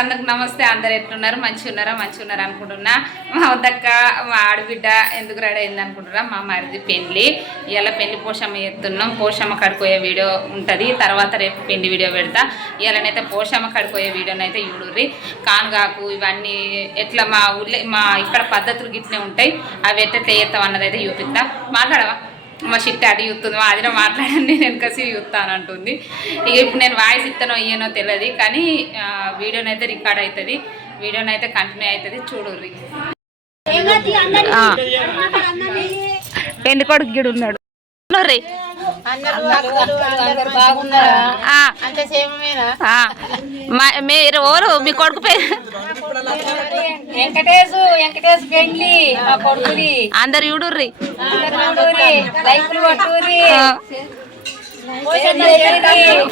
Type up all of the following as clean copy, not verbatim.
అందరికి నమస్తే. అందరు ఎట్లున్నారు? మంచిగా ఉన్నారా అనుకుంటున్నా. మా వద్దక్క మా ఆడబిడ్డ ఎందుకు రెడీ అయింది అనుకుంటున్నా. మా మరిది పెళ్లి, ఇలా పెళ్లి పోషమ్మ చేస్తున్నాం. పోషమ్మ కడుకోయే వీడియో ఉంటుంది, తర్వాత రేపు పెళ్లి వీడియో పెడతా. ఇలానైతే పోషమ్మ కడుకోయే వీడియోనైతే చూడుర్రి. కానుగాకు ఇవన్నీ ఎట్లా మా ఊళ్ళో మా ఇక్కడ పద్ధతులు గిట్నే ఉంటాయి, అవి ఎట్లా చేస్తాం అన్నది అయితే చూపిస్తా. మాట్లాడవా? మా చిట్టి అటు చూస్తుంది, మా అదిలో మాట్లాడండి, నేను వెనకసి చూస్తానంటుంది. ఇక ఇప్పుడు నేను వాయిస్ ఇస్తానో ఇయ్యనో తెలియదు, కానీ వీడియోనైతే రికార్డ్ అవుతుంది, వీడియోనైతే కంటిన్యూ అవుతుంది, చూడుర్రి. పెళ్లి కొడుకు గిడు ఉన్నాడు. మీరు ఎవరు? మీ కొడుకు పేరు అందరు చూడుర్రి.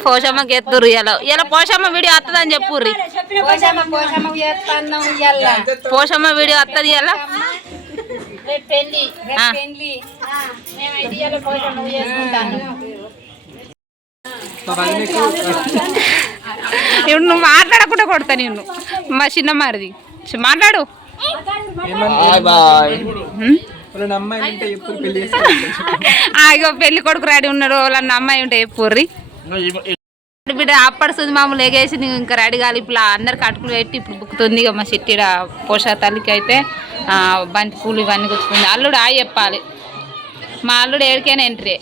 పోషమ్మకి ఎత్తుర్రు. ఇలా పోషమ్మ వీడియో వస్తుందని చెప్పుర్రి. పోషమ్మ వీడియో వస్తుంది ఇలా. ఇప్పుడు నువ్వు మాట్లాడకుండా కొడతా నిన్ను. మా చిన్న మారిది మాట్లాడు. ఇగో పెళ్లి కొడుకు రెడీ ఉన్నాడు, వాళ్ళన్న అమ్మాయి ఉంటే చెప్పుర్రి. బిడ్డ అప్పటి సుది మామూలు ఎగేసి నువ్వు ఇంకా రెడీ కాలి. ఇప్పుడు అందరికి అటుకులు పెట్టి ఇప్పుడు బుక్కుతుంది. ఇక మా చిట్టిడ పోషా తల్లికి అయితే బంతి పూలు ఇవన్నీ కూర్చుంది. అల్లుడు ఆయి చెప్పాలి. మా అల్లుడు ఏడికైనా ఎంట్రీ.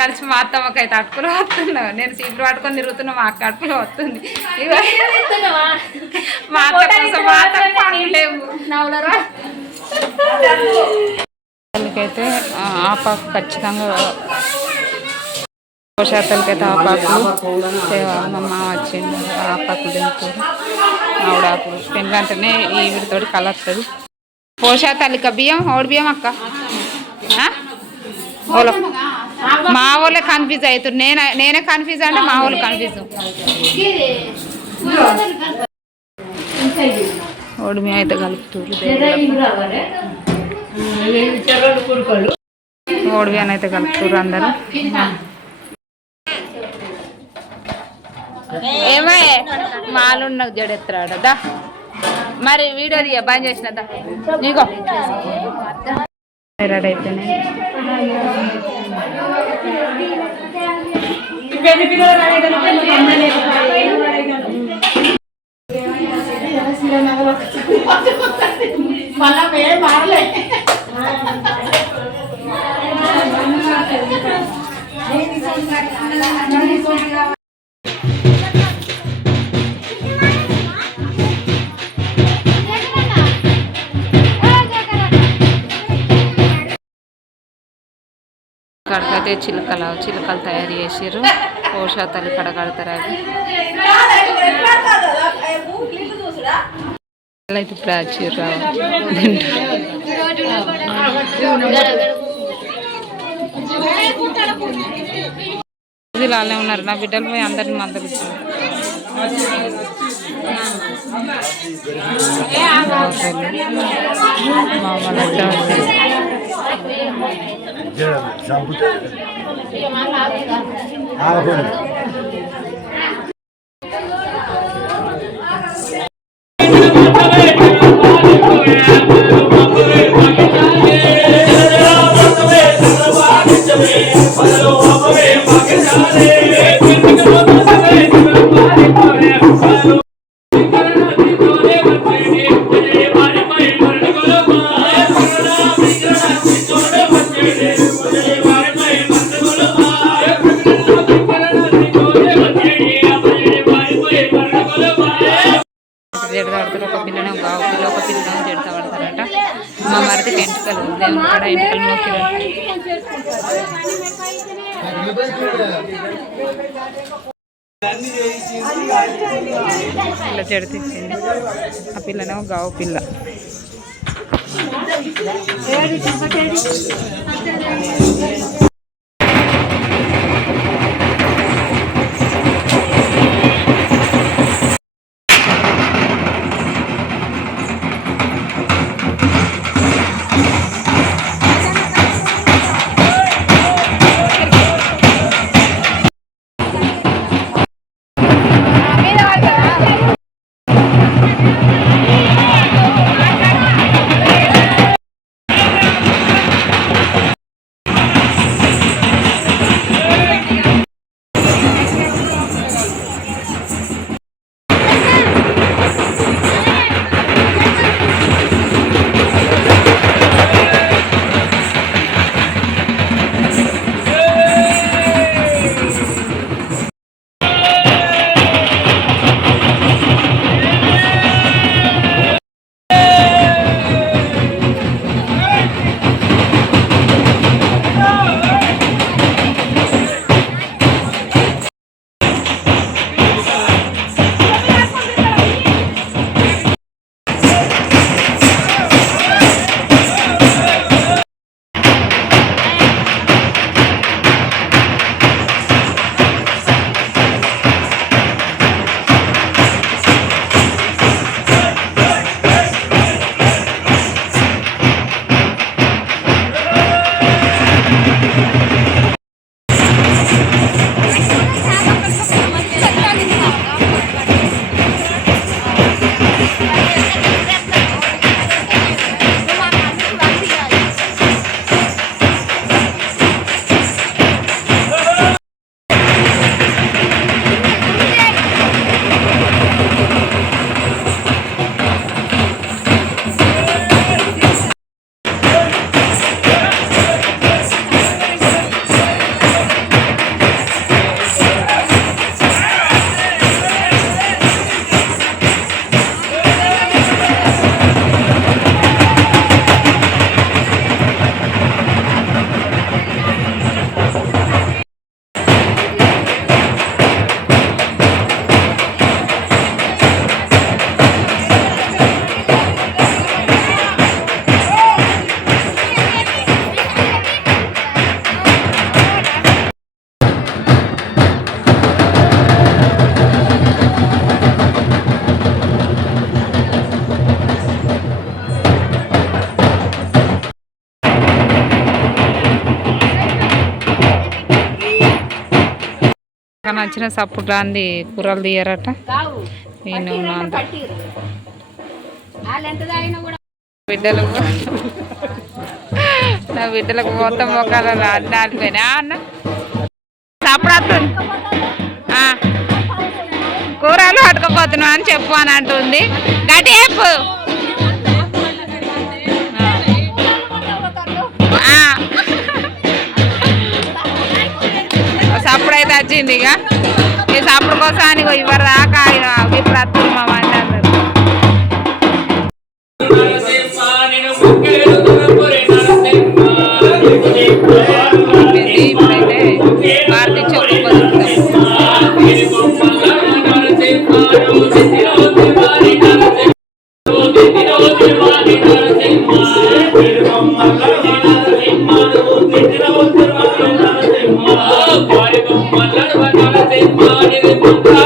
కలిసి మా అత్తమ్మకి అయితే అటుకులు వస్తున్నావు, నేను సీట్లు పట్టుకొని తిరుగుతున్నా, మా అక్క అటుకులు వస్తుంది. మా అత్త కోసం మా అత్త పనులు లేవు. అయితే ఆపాకు ఖచ్చితంగా పోషాతలకైతే ఆపాకులు మా వచ్చింది. ఆపాకులు తింటారు, ఆవిడాకులు పెళ్ళంటేనే ఈ వీటితోటి కలర్తుంది. పోషాతల్లిక బియ్యం ఓడి బియ్యం అక్క. మా వాళ్ళే కన్ఫ్యూజ్ అవుతారు, నేనే కన్ఫ్యూజ్ అంటే మా వాళ్ళు కన్ఫ్యూజ్. ఓడి బియ్యం అయితే కలుపుతారు, ఓడి బియ్యం అయితే కలుపుతారు అందరూ. ఏమో మాలున్న జడెత్తరాడా మరి వీడియో బంద్ చేసినదా నీకో రెడీ అయిపోయినాయి. కడకైతే చిలుకలు తయారు చేసారు. పోషా తల్లి కడ కడతారు. అవి అయితే ఇప్పుడు వచ్చారు. అలానే ఉన్నారు నా బిడ్డలు పోయి అందరిని మందలిస్తారు. ఒక పిల్లని ఒక పిల్ల ఒక పిల్లని జడతా పడతారట. మా మరిది ఎంటుకలు దేవుని కాడ ఎంటుకలు నొక్కి పిల్ల జడితిచ్చింది. ఆ పిల్లనే ఒక గావు పిల్ల. పక్కన వచ్చిన సప్పుడు రాంది కూరలు తీయరట నేను బిడ్డలు నా బిడ్డలకు మొత్తం మొక్కలు అడ్డాలిపోయినా అన్న సప్పుడు వస్తుంది కూరలు పట్టుకపోతున్నావు అని చెప్పు అని అంటుంది గట్టి చెప్పు సప్పుడు అయితే వచ్చింది ఇక ఈ సప్పుడు కోసం అని ఇవ్వరు దాకా ఇప్పుడు వస్తుంది మా మంది అందరు ఇప్పుడైతే భారతీ చొప్పు Bye.